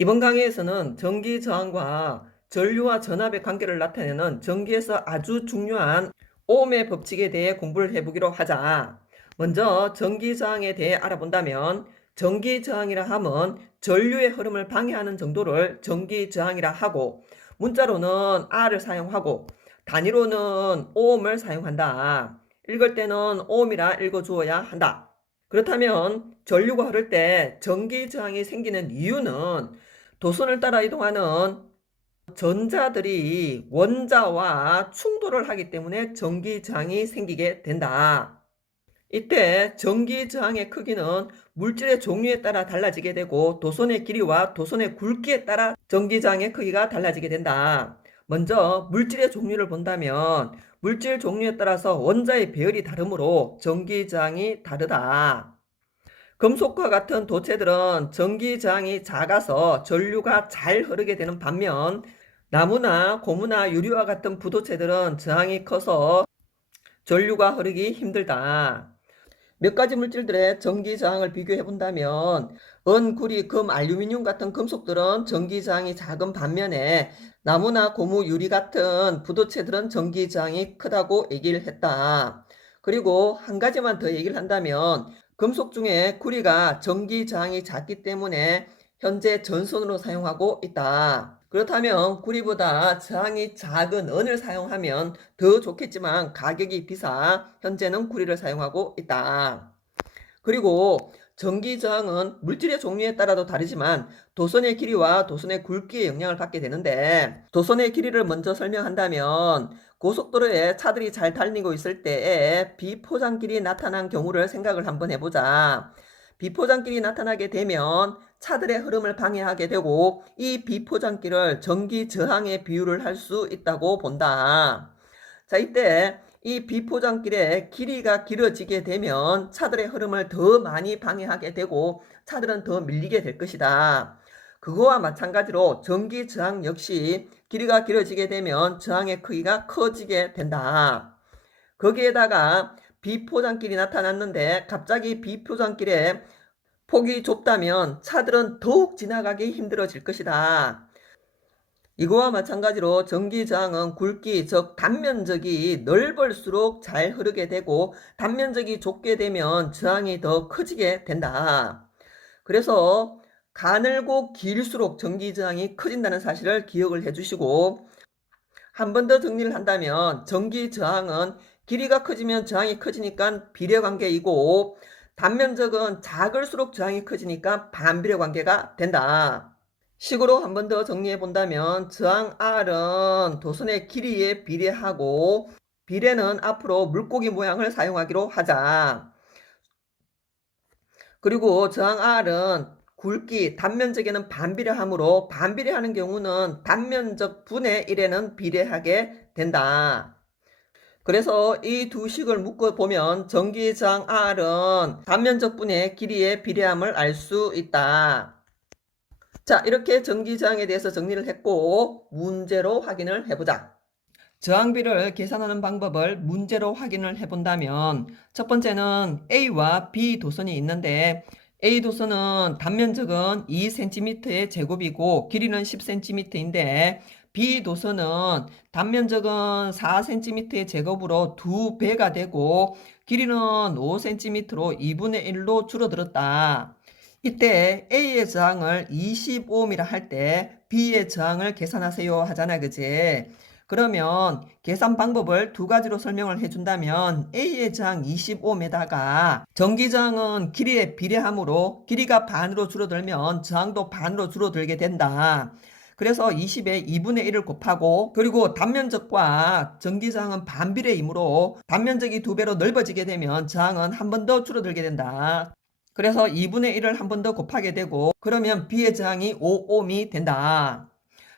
이번 강의에서는 전기 저항과 전류와 전압의 관계를 나타내는 전기에서 아주 중요한 오음의 법칙에 대해 공부를 해보기로 하자. 먼저 전기 저항에 대해 알아본다면 전기 저항이라 함은 전류의 흐름을 방해하는 정도를 전기 저항이라 하고, 문자로는 R을 사용하고 단위로는 오음을 사용한다. 읽을 때는 오음이라 읽어주어야 한다. 그렇다면 전류가 흐를 때 전기 저항이 생기는 이유는 도선을 따라 이동하는 전자들이 원자와 충돌을 하기 때문에 전기 저항이 생기게 된다. 이때 전기 저항의 크기는 물질의 종류에 따라 달라지게 되고 도선의 길이와 도선의 굵기에 따라 전기 저항의 크기가 달라지게 된다. 먼저 물질의 종류를 본다면 물질 종류에 따라서 원자의 배열이 다르므로 전기 저항이 다르다. 금속과 같은 도체들은 전기 저항이 작아서 전류가 잘 흐르게 되는 반면, 나무나 고무나 유리와 같은 부도체들은 저항이 커서 전류가 흐르기 힘들다. 몇 가지 물질들의 전기 저항을 비교해 본다면 은, 구리, 금, 알루미늄 같은 금속들은 전기 저항이 작은 반면에 나무나 고무, 유리 같은 부도체들은 전기 저항이 크다고 얘기를 했다. 그리고 한 가지만 더 얘기를 한다면 금속 중에 구리가 전기 저항이 작기 때문에 현재 전선으로 사용하고 있다. 그렇다면 구리보다 저항이 작은 은을 사용하면 더 좋겠지만 가격이 비싸 현재는 구리를 사용하고 있다. 그리고 전기 저항은 물질의 종류에 따라도 다르지만 도선의 길이와 도선의 굵기에 영향을 받게 되는데, 도선의 길이를 먼저 설명한다면 고속도로에 차들이 잘 달리고 있을 때에 비포장길이 나타난 경우를 생각을 한번 해보자. 비포장길이 나타나게 되면 차들의 흐름을 방해하게 되고 이 비포장길을 전기 저항에 비유를 할 수 있다고 본다. 자, 이때 이 비포장길의 길이가 길어지게 되면 차들의 흐름을 더 많이 방해하게 되고 차들은 더 밀리게 될 것이다. 그거와 마찬가지로 전기 저항 역시 길이가 길어지게 되면 저항의 크기가 커지게 된다. 거기에다가 비포장길이 나타났는데 갑자기 비포장길에 폭이 좁다면 차들은 더욱 지나가기 힘들어질 것이다. 이거와 마찬가지로 전기 저항은 굵기, 즉 단면적이 넓을수록 잘 흐르게 되고 단면적이 좁게 되면 저항이 더 커지게 된다. 그래서 가늘고 길수록 전기 저항이 커진다는 사실을 기억을 해주시고, 한 번 더 정리를 한다면 전기 저항은 길이가 커지면 저항이 커지니까 비례관계이고, 단면적은 작을수록 저항이 커지니까 반비례관계가 된다. 식으로 한 번 더 정리해 본다면 저항 R은 도선의 길이에 비례하고 비례는 앞으로 물고기 모양을 사용하기로 하자. 그리고 저항 R은 굵기, 단면적에는 반비례하므로 반비례하는 경우는 단면적 분의 1에는 비례하게 된다. 그래서 이 두 식을 묶어보면 전기 저항 R은 단면적 분의 길이의 비례함을 알 수 있다. 자, 이렇게 전기 저항에 대해서 정리를 했고 문제로 확인을 해보자. 저항비를 계산하는 방법을 문제로 확인을 해본다면 첫 번째는 A와 B 도선이 있는데 A 도선은 단면적은 2cm의 제곱이고 길이는 10cm인데 B 도선은 단면적은 4cm의 제곱으로 2배가 되고 길이는 5cm로 2분의 1로 줄어들었다. 이때 A의 저항을 25ohm이라 할 때 B의 저항을 계산하세요 하잖아, 그지? 그러면 계산 방법을 두 가지로 설명을 해준다면 A의 저항 25ohm에다가 전기 저항은 길이에 비례하므로 길이가 반으로 줄어들면 저항도 반으로 줄어들게 된다. 그래서 20에 2분의 1을 곱하고, 그리고 단면적과 전기 저항은 반비례이므로 단면적이 2배로 넓어지게 되면 저항은 한 번 더 줄어들게 된다. 그래서 2분의 1을 한 번 더 곱하게 되고 그러면 B의 저항이 5ohm이 된다.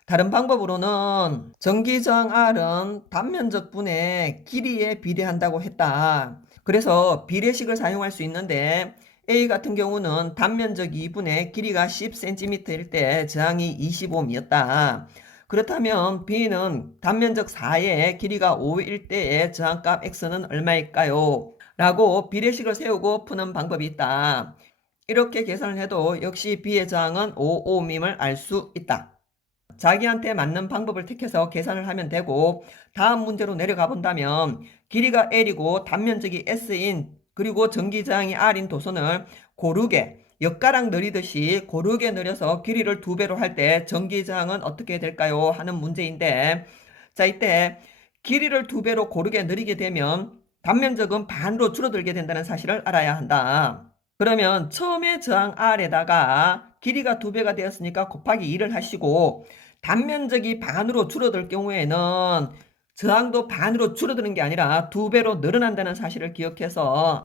다른 방법으로는 전기 저항 R은 단면적 분의 길이에 비례한다고 했다. 그래서 비례식을 사용할 수 있는데 A 같은 경우는 단면적 2분의 길이가 10cm일 때 저항이 25ohm이었다. 그렇다면 B는 단면적 4의 길이가 5일 때의 저항값 X는 얼마일까요? 라고 비례식을 세우고 푸는 방법이 있다. 이렇게 계산을 해도 역시 B의 저항은 5옴임을 알 수 있다. 자기한테 맞는 방법을 택해서 계산을 하면 되고, 다음 문제로 내려가 본다면 길이가 L이고 단면적이 S인 그리고 전기저항이 R인 도선을 고르게 엿가락 느리듯이 고르게 느려서 길이를 2배로 할 때 전기저항은 어떻게 될까요? 하는 문제인데, 자, 이때 길이를 2배로 고르게 느리게 되면 단면적은 반으로 줄어들게 된다는 사실을 알아야 한다. 그러면 처음에 저항 R에다가 길이가 2배가 되었으니까 곱하기 2를 하시고, 단면적이 반으로 줄어들 경우에는 저항도 반으로 줄어드는 게 아니라 2배로 늘어난다는 사실을 기억해서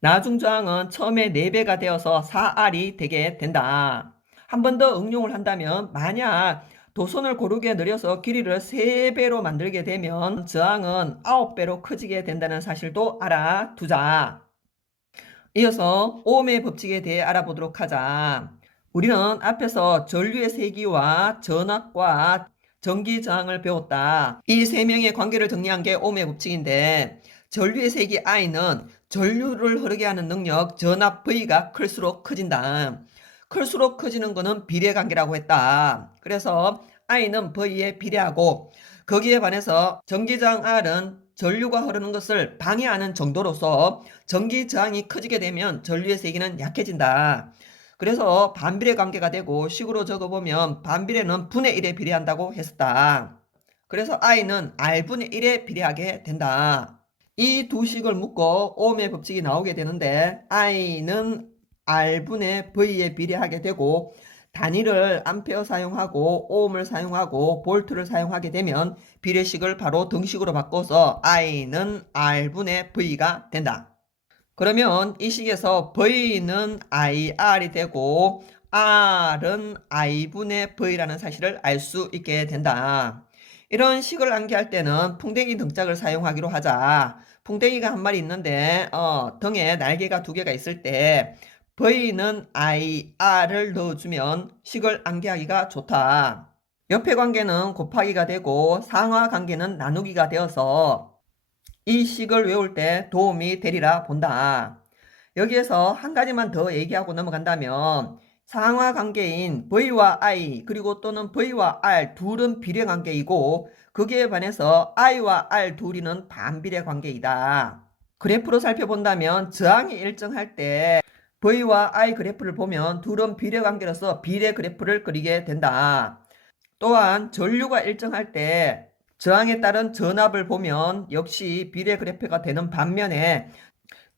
나중 저항은 처음에 4배가 되어서 4R이 되게 된다. 한 번 더 응용을 한다면 만약 도선을 고르게 늘려서 길이를 3배로 만들게 되면 저항은 9배로 커지게 된다는 사실도 알아두자. 이어서 오음의 법칙에 대해 알아보도록 하자. 우리는 앞에서 전류의 세기와 전압과 전기 저항을 배웠다. 이 세 명의 관계를 정리한 게 오음의 법칙인데, 전류의 세기 I는 전류를 흐르게 하는 능력 전압 V가 클수록 커진다. 클수록 커지는 것은 비례관계라고 했다. 그래서 I는 V에 비례하고, 거기에 반해서 전기저항 R은 전류가 흐르는 것을 방해하는 정도로서 전기 저항이 커지게 되면 전류의 세기는 약해진다. 그래서 반비례 관계가 되고, 식으로 적어보면 반비례는 분의 1에 비례한다고 했었다. 그래서 I는 R분의 1에 비례하게 된다. 이 두 식을 묶어 오음의 법칙이 나오게 되는데, I는 R분의 V에 비례하게 되고, 단위를 암페어 사용하고 오음을 사용하고 볼트를 사용하게 되면 비례식을 바로 등식으로 바꿔서 I는 R분의 V가 된다. 그러면 이 식에서 V는 IR이 되고 R은 I분의 V라는 사실을 알 수 있게 된다. 이런 식을 암기할 때는 풍뎅이 등짝을 사용하기로 하자. 풍뎅이가 한 마리 있는데 등에 날개가 2개가 있을 때 V는 IR을 넣어주면 식을 암기하기가 좋다. 옆의 관계는 곱하기가 되고 상하 관계는 나누기가 되어서 이 식을 외울 때 도움이 되리라 본다. 여기에서 한 가지만 더 얘기하고 넘어간다면 상하 관계인 V와 I 그리고 또는 V와 R 둘은 비례 관계이고, 거기에 반해서 I와 R 둘이는 반비례 관계이다. 그래프로 살펴본다면 저항이 일정할 때 V와 I 그래프를 보면 둘은 비례 관계로서 비례 그래프를 그리게 된다. 또한 전류가 일정할 때 저항에 따른 전압을 보면 역시 비례 그래프가 되는 반면에,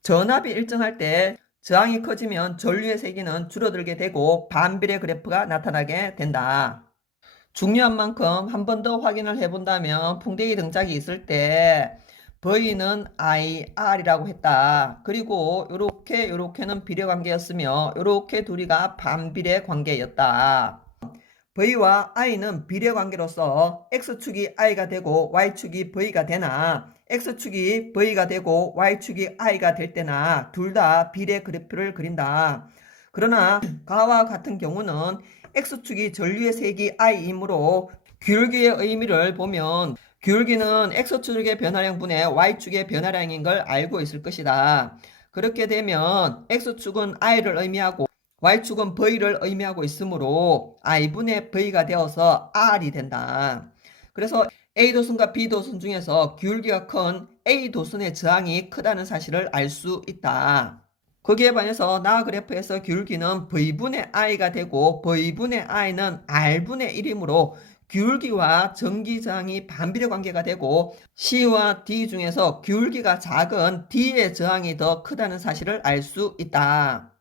전압이 일정할 때 저항이 커지면 전류의 세기는 줄어들게 되고 반비례 그래프가 나타나게 된다. 중요한 만큼 한 번 더 확인을 해본다면 풍뎅이 등짝이 있을 때 V는 IR이라고 했다. 그리고 요렇게는 비례 관계였으며 요렇게 둘이가 반비례 관계였다. V와 I는 비례 관계로서 X축이 I가 되고 Y축이 V가 되나, X축이 V가 되고 Y축이 I가 될 때나 둘 다 비례 그래프를 그린다. 그러나 가와 같은 경우는 X축이 전류의 세기 I이므로 기울기의 의미를 보면 기울기는 X축의 변화량분의 Y축의 변화량인 걸 알고 있을 것이다. 그렇게 되면 X축은 I를 의미하고 Y축은 V를 의미하고 있으므로 I분의 V가 되어서 R이 된다. 그래서 A도선과 B도선 중에서 기울기가 큰 A도선의 저항이 크다는 사실을 알 수 있다. 거기에 반해서 나 그래프에서 기울기는 V분의 I가 되고 V분의 I는 R분의 1이므로 기울기와 전기 저항이 반비례 관계가 되고, C와 D 중에서 기울기가 작은 D의 저항이 더 크다는 사실을 알 수 있다.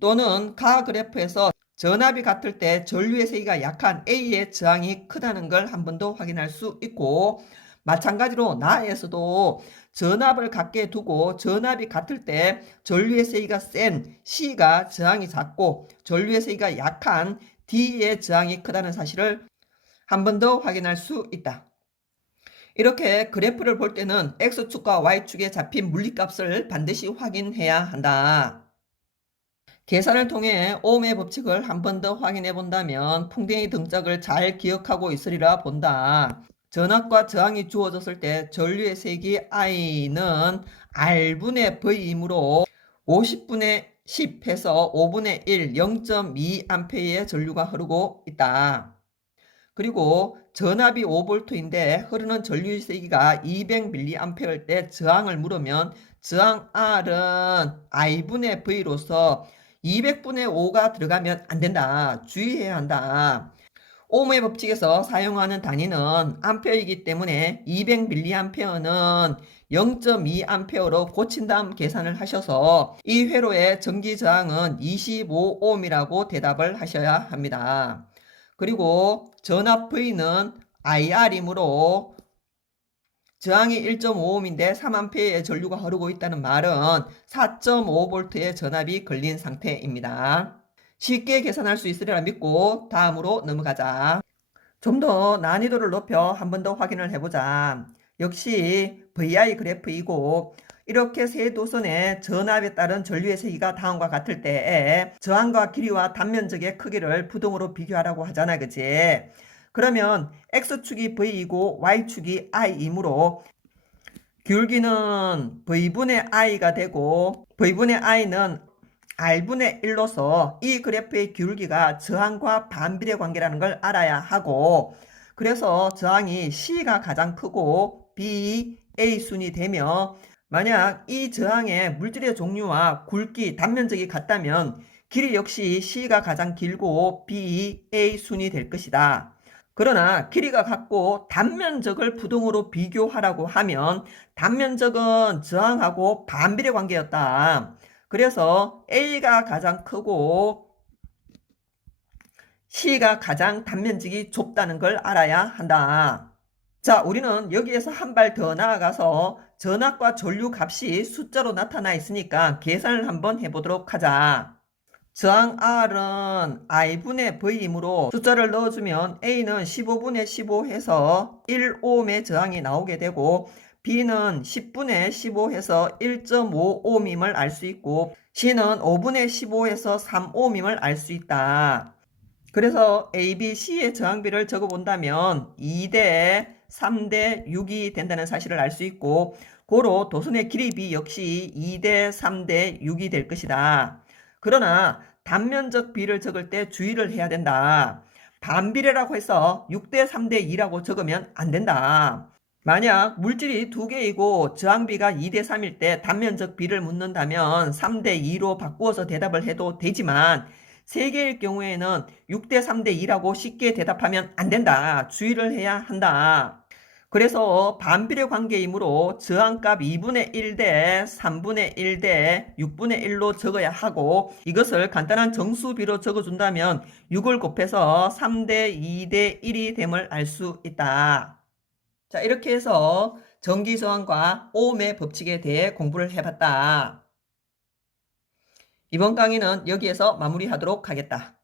또는 가 그래프에서 전압이 같을 때 전류의 세기가 약한 A의 저항이 크다는 걸 한 번 더 확인할 수 있고, 마찬가지로 나에서도 전압을 같게 두고 전압이 같을 때 전류의 세기가 센 C가 저항이 작고 전류의 세기가 약한 D의 저항이 크다는 사실을 한 번 더 확인할 수 있다. 이렇게 그래프를 볼 때는 X축과 Y축에 잡힌 물리값을 반드시 확인해야 한다. 계산을 통해 오음의 법칙을 한 번 더 확인해 본다면 풍뎅이 등짝을 잘 기억하고 있으리라 본다. 전압과 저항이 주어졌을 때 전류의 세기 I는 R분의 V이므로 50분의 10해서 5분의 1, 0.2A의 전류가 흐르고 있다. 그리고 전압이 5V인데 흐르는 전류의 세기가 200mA일 때 저항을 물으면 저항 R은 I분의 V로서 200분의 5가 들어가면 안 된다. 주의해야 한다. 오음의 법칙에서 사용하는 단위는 암페어이기 때문에 200mA는 0.2A로 고친 다음 계산을 하셔서 이 회로의 전기 저항은 25ohm이라고 대답을 하셔야 합니다. 그리고 전압 V는 IR이므로 저항이 1.5ohm인데 3A의 전류가 흐르고 있다는 말은 4.5V의 전압이 걸린 상태입니다. 쉽게 계산할 수 있으리라 믿고 다음으로 넘어가자. 좀 더 난이도를 높여 한 번 더 확인을 해보자. 역시 VI 그래프이고 이렇게 세 도선의 전압에 따른 전류의 세기가 다음과 같을 때에 저항과 길이와 단면적의 크기를 부동으로 비교하라고 하잖아, 그치? 그러면 X축이 V이고 Y축이 I이므로 기울기는 V분의 I가 되고 V분의 I는 R분의 1로서 이 그래프의 기울기가 저항과 반비례 관계라는 걸 알아야 하고, 그래서 저항이 C가 가장 크고 B, A순이 되며 만약 이 저항의 물질의 종류와 굵기, 단면적이 같다면 길이 역시 C가 가장 길고 B, A순이 될 것이다. 그러나 길이가 같고 단면적을 부동으로 비교하라고 하면 단면적은 저항하고 반비례 관계였다. 그래서 A가 가장 크고 C가 가장 단면적이 좁다는 걸 알아야 한다. 자, 우리는 여기에서 한 발 더 나아가서 전압과 전류 값이 숫자로 나타나 있으니까 계산을 한번 해보도록 하자. 저항 R은 I분의 V이므로 숫자를 넣어주면 A는 15분의 15 해서 1ohm의 저항이 나오게 되고 B는 10분의 15 해서 1.5ohm임을 알 수 있고 C는 5분의 15 해서 3ohm임을 알 수 있다. 그래서 A, B, C의 저항비를 적어본다면 2대 3대 6이 된다는 사실을 알 수 있고 고로 도선의 길이 B 역시 2대 3대 6이 될 것이다. 그러나 단면적 비를 적을 때 주의를 해야 된다. 반비례라고 해서 6대 3대 2라고 적으면 안 된다. 만약 물질이 두 개이고 저항비가 2대 3일 때 단면적 비를 묻는다면 3대 2로 바꾸어서 대답을 해도 되지만 세 개일 경우에는 6대 3대 2라고 쉽게 대답하면 안 된다. 주의를 해야 한다. 그래서 반비례 관계이므로 저항값 2분의 1대 3분의 1대 6분의 1로 적어야 하고 이것을 간단한 정수비로 적어준다면 6을 곱해서 3대 2대 1이 됨을 알 수 있다. 자, 이렇게 해서 전기저항과 오음의 법칙에 대해 공부를 해봤다. 이번 강의는 여기에서 마무리하도록 하겠다.